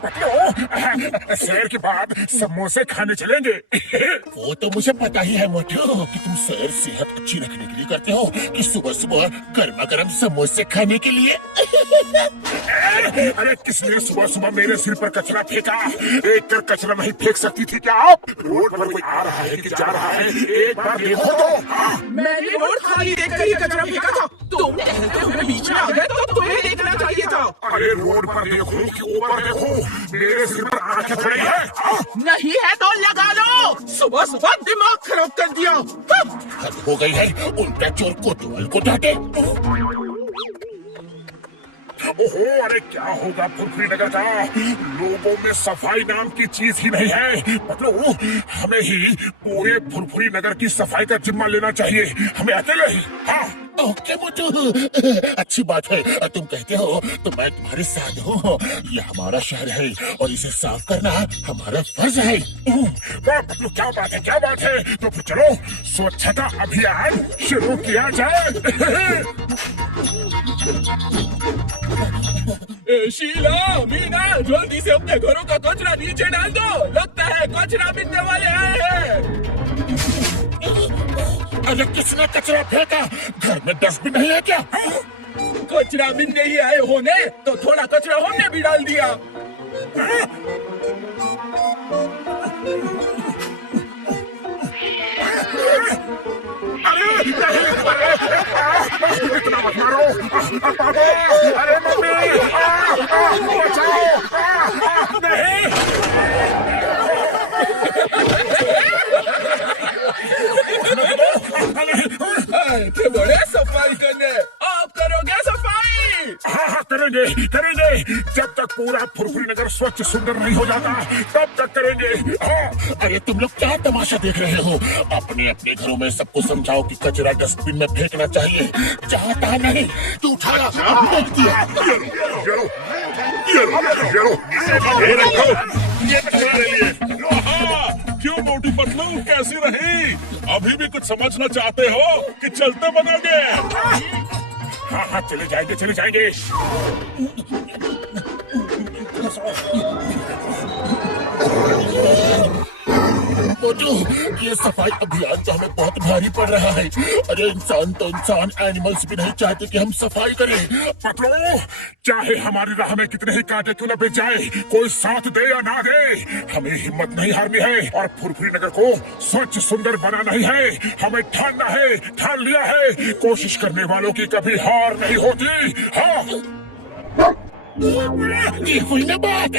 पतलू, सैर के बाद समोसे खाने चलेंगे। वो तो मुझे पता ही है मोटू कि तुम सैर सेहत अच्छी रखने के लिए करते हो कि सुबह सुबह गर्मा गर्म समोसे खाने के लिए। अरे किसने सुबह सुबह मेरे सिर पर कचरा फेंका? एक कर कचरा नहीं फेंक सकती थी क्या आप? रोड पर कोई आ रहा है कि जा रहा है, एक बार देखो तो। मैंने रोड खाली देखकर ही कचरा फेंका था। तुम टहलते हुए बीच में आ गए तो तुम्हें देखना चाहिए था। अरे रोड पर देखो कि ऊपर देखो, मेरे सिर पर आंखें पड़ी है। नहीं है तो लगा लो। सुबह सुबह दिमाग खराब कर दिया। हद हो गई है, उल्टा चोर कोतवाल को डांटे। ओहो, अरे क्या होगा फुरफुरी नगर का? लोगों में सफाई नाम की चीज ही नहीं है। मतलब हमें ही पूरे फुरफुरी नगर की सफाई का जिम्मा लेना चाहिए, हमें अकेले ही। हाँ ओके मोटू, अच्छी बात है। तुम कहते हो तो मैं तुम्हारे साथ हूँ। ये हमारा शहर है और इसे साफ करना हमारा फर्ज है। वाह पतलू, क्या बात है, क्या बात है। तो फिर चलो स्वच्छता अभियान शुरू किया जाए। शीला, मीना, जल्दी से अपने घरों का कचरा नीचे डाल दो। लगता है कचरा बिनने वाले आए हैं। अरे किसने कचरा फेंका? घर में डस्टबिन नहीं है क्या? कचरा बिनने ही आए होने तो थोड़ा कचरा हमने भी डाल दिया। इतना मत मारो पापा। अरे मम्मी, बचाओ। नहीं, थे बड़े सफाई करने, आप करोगे सफाई? हाँ हाँ करेंगे करेंगे। जब तक पूरा फुरफुरी नगर स्वच्छ सुंदर नहीं हो जाता तब तक करेंगे। हाँ। अरे तुम लोग क्या तमाशा देख रहे हो? अपने अपने घरों में सबको समझाओ कि कचरा डस्टबिन में फेंकना चाहिए, जहाँ तहाँ नहीं। तू उठाया फेंक दिया। ये रखो, ये तुम्हारे लिए। क्यों मोटी पतलू, कैसी रही? अभी भी कुछ समझना चाहते हो कि चलते बनोगे? हाँ हाँ चले जाएंगे चले जाएंगे। मोटू, ये सफाई अभियान तो हमें बहुत भारी पड़ रहा है। अरे इंसान तो इंसान, एनिमल्स भी नहीं चाहते कि हम सफाई करें। पतलू, चाहे हमारी राह में कितने ही कांटे क्यों न बिछ जाए, कोई साथ दे या ना दे, हमें हिम्मत नहीं हारनी है और फुरफुरी नगर को स्वच्छ सुंदर बनाना ही है। हमें ठानना है, ठान लिया है। कोशिश करने वालों की कभी हार नहीं होती। हाँ ये हुई ना बात।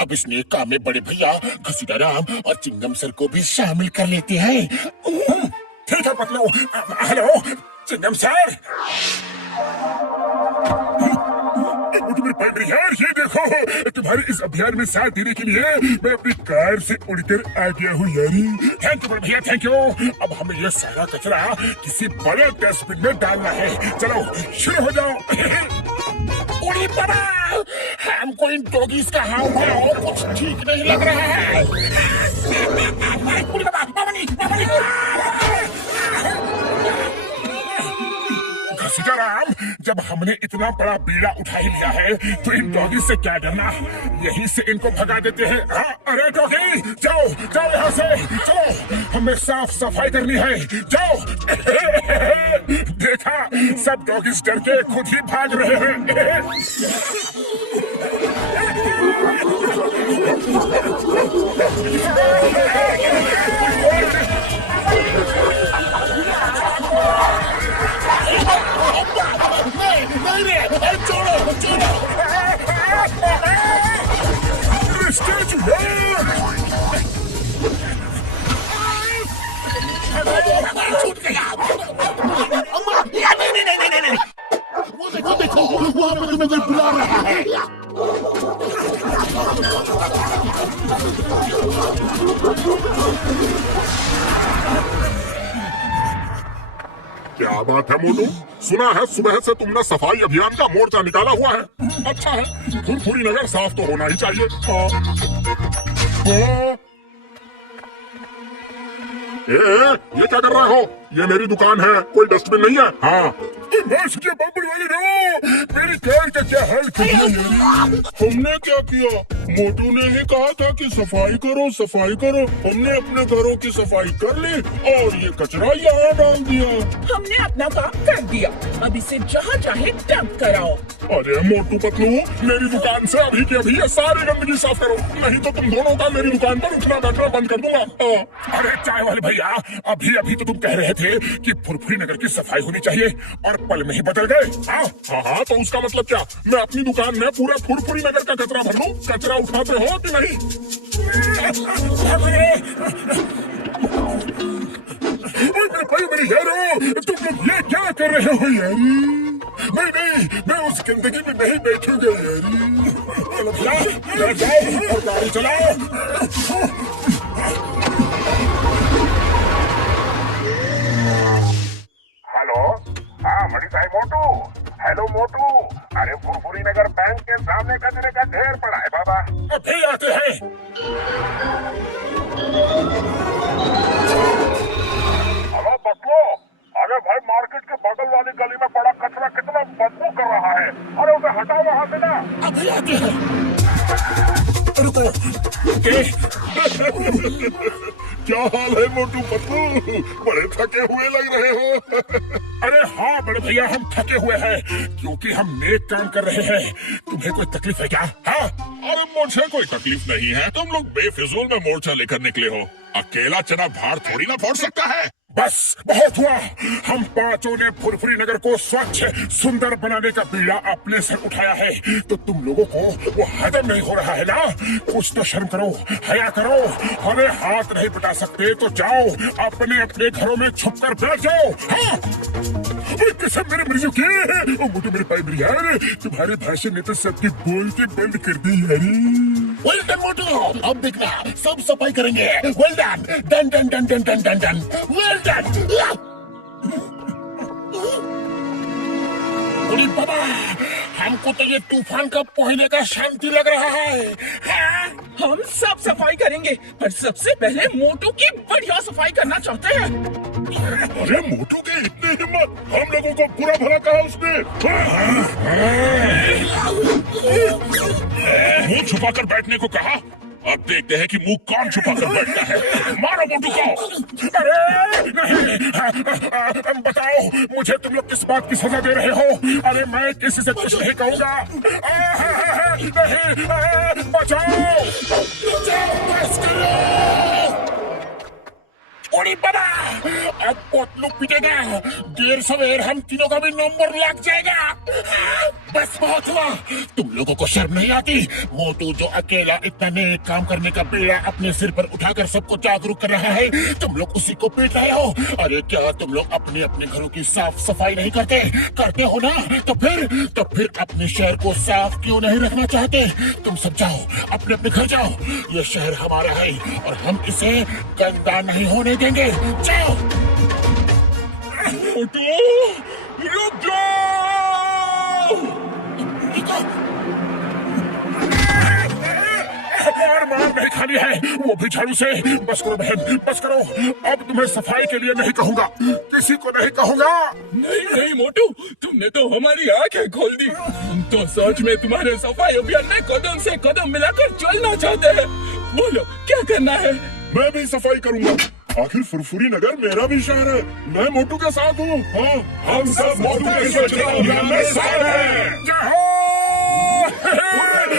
अब इस नेक काम में बड़े भैया घसीटा राम और चिंगम सर को भी शामिल कर लेते हैं। ठीक है पतलू। Hello Chingam sir. यार ये देखो, तुम्हारे इस अभियान में साथ देने के लिए मैं अपनी कार से उड़कर आ गया हूँ यारी। थैंक यू बड़े भैया, थैंक यू। अब हमें ये सारा कचरा किसी बड़े डस्टबिन में डालना है। चलो शुरू हो जाओ। उड़ी पड़ा, हमको इन डॉगीज का हाव भाव कुछ ठीक नहीं लग रहा है। उड़ी बाबा, सीताराम, जब हमने इतना बड़ा बीड़ा उठा ही लिया है तो इन डॉगी से क्या डरना? यहीं से इनको भगा देते हैं। हाँ, अरे डॉगी जाओ जाओ यहाँ से, चलो हमें साफ सफाई करनी है, जाओ। देखा, सब डॉगीज डर के खुद ही भाग रहे हैं। नहीं, छोड़ो छोड़ो। छूट गया। नहीं, वो देखो वहाँ पे तुम्हें कोई बुला रहा है। क्या बात है मोनू, सुना है सुबह से तुमने सफाई अभियान का मोर्चा निकाला हुआ है। अच्छा है, फुरफुरी नगर साफ तो होना ही चाहिए। ये क्या कर रहे हो? ये मेरी दुकान है, कोई डस्टबिन नहीं है। हाँ बदमाश के बम्बड़ वाले नो, मेरी कार का क्या हाल कर दिया यार। हमने क्या किया? मोटू ने ही कहा था कि सफाई करो सफाई करो। हमने अपने घरों की सफाई कर ली और ये कचरा यहाँ डाल दिया। हमने अपना काम कर दिया, अब इसे जहाँ चाहे डंप कराओ। अरे मोटू पतलू, मेरी दुकान से अभी के अभी ये सारी गंदगी साफ करो, नहीं तो तुम दोनों का मेरी दुकान पर उठना बैठना बंद कर दूंगा। हाँ। अरे चाय वाले भैया, अभी अभी तो तुम कह रहे थे कि फुरफुरी नगर की सफाई होनी चाहिए और पल में ही बदल गए। हाँ हाँ, तो उसका मतलब क्या? मैं अपनी दुकान में पूरा फुरफुरी नगर का कचरा भर लूं? कचरा उठाते हो कि नहीं? मेरे भाई मेरी यारो, तुम लोग ये क्या कर रहे हो यारी? नहीं, मैं उस गंदगी में नहीं बैठूंगा यारी। चलो चला, जाओ और गाड़ी चलाओ। हेलो, हाँ मणि भाई मोटू। हेलो मोटू, अरे फुरफुरी नगर बैंक के सामने कचरे का ढेर पड़ा है बाबा। अभी आते हैं। हेलो बकलो, अरे भाई मार्केट के बगल वाली गली में पड़ा कचरा कितना बदबू कर रहा है, अरे उसे हटाओ वहाँ से ना। अभी आते हैं। रुको, क्या हाल है मोटू पतलू? बड़े थके हुए लग रहे हो। अरे हाँ बड़े भैया, हम थके हुए हैं क्योंकि हम नेक काम कर रहे हैं। तुम्हें कोई तकलीफ है क्या? हाँ? अरे मुझे कोई तकलीफ नहीं है, तुम लोग बेफिजूल में मोर्चा लेकर निकले हो। अकेला चना भार थोड़ी ना फोड़ सकता है। बस बहुत हुआ। हम पांचों ने फुरफुरी नगर को स्वच्छ सुंदर बनाने का बीड़ा अपने सर उठाया है, तो तुम लोगों को वो हजम नहीं हो रहा है ना? कुछ तो शर्म करो, हया करो। हमें हाथ नहीं बटा सकते तो जाओ अपने अपने घरों में छुप कर बैठ जाओ। हाँ? कसम मेरे मरीजों की, मोटू मेरे भाई मेरी यार, तुम्हारे भाषण ने तो सबकी बोलते बंद कर दी यार। वेल डन मोटू, अब देखना सब सफाई करेंगे। Well done, done done done done done done done, well done. अरे बाबा, हमको तो ये तूफान का पहले का शांति लग रहा है। हाँ? हम सब सफाई करेंगे, पर सबसे पहले मोटू की बढ़िया सफाई करना चाहते हैं। अरे मोटू की इतनी हिम्मत, हम लोगों को बुरा भला कहा उसने। मुंह छुपाकर बैठने को कहा, अब देखते हैं कि मुंह कौन छुपाकर बैठता है। मारो मोटू को। अरे नहीं, बताओ मुझे तुम लोग किस बात की सजा दे रहे हो? अरे मैं किसी से कुछ नहीं कहूँगा। नहीं, बचाओ। बस करो। अरे बाबा, अब पोतलू पिटेगा। देर सवेर हम तीनों का भी नंबर लग जाएगा। बस बहुत हुआ। तुम लोगों को शर्म नहीं आती? मोटू जो अकेला इतना नेक काम करने का बीड़ा अपने सिर पर उठाकर सबको जागरूक कर रहा है, तुम लोग उसी को पीट रहे हो। अरे क्या तुम लोग अपने अपने घरों की साफ सफाई नहीं करते? करते हो ना? तो फिर अपने शहर को साफ क्यों नहीं रखना चाहते? तुम सब जाओ, अपने अपने घर जाओ। ये शहर हमारा है और हम इसे गंदा नहीं होने देंगे। जाओ। मोटू रुक जाओ। मार नहीं खानी है, वो भी झाड़ू से। बस करो बहन, बस करो। अब तुम्हें सफाई के लिए नहीं कहूँगा, किसी को नहीं कहूँगा। नहीं मोटू, तुमने तो हमारी आंखें खोल दी। हम तो सच में तुम्हारे सफाई अभियान में कदम से कदम मिलाकर चलना चाहते हैं। बोलो क्या करना है? मैं भी सफाई करूंगा। आखिर फुरफुरी नगर मेरा भी शहर है। मैं मोटू के साथ हूँ। हाँ, हम सब मोटू के स्वच्छता अभियान में साथ हैं। जाओ।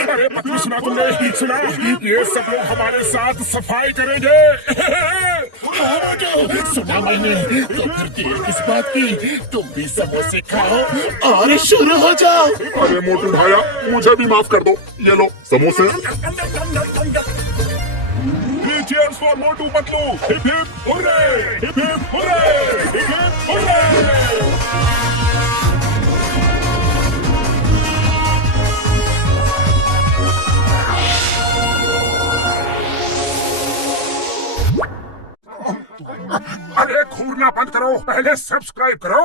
अरे पतलू, सुना तुमने? सुना? ये सब लोग हमारे साथ सफाई करेंगे। सुना मैंने, तो फिर देर किस बात की? तुम भी समोसे खाओ और शुरू हो जाओ। अरे मोटू भाया, मुझे भी माफ कर दो। ये लो समोसे। Cheers for Motu Patlu. Hip hip hurray, hip hip hurray, hip hip hurray. अरे घूरना बंद करो, पहले सब्सक्राइब करो।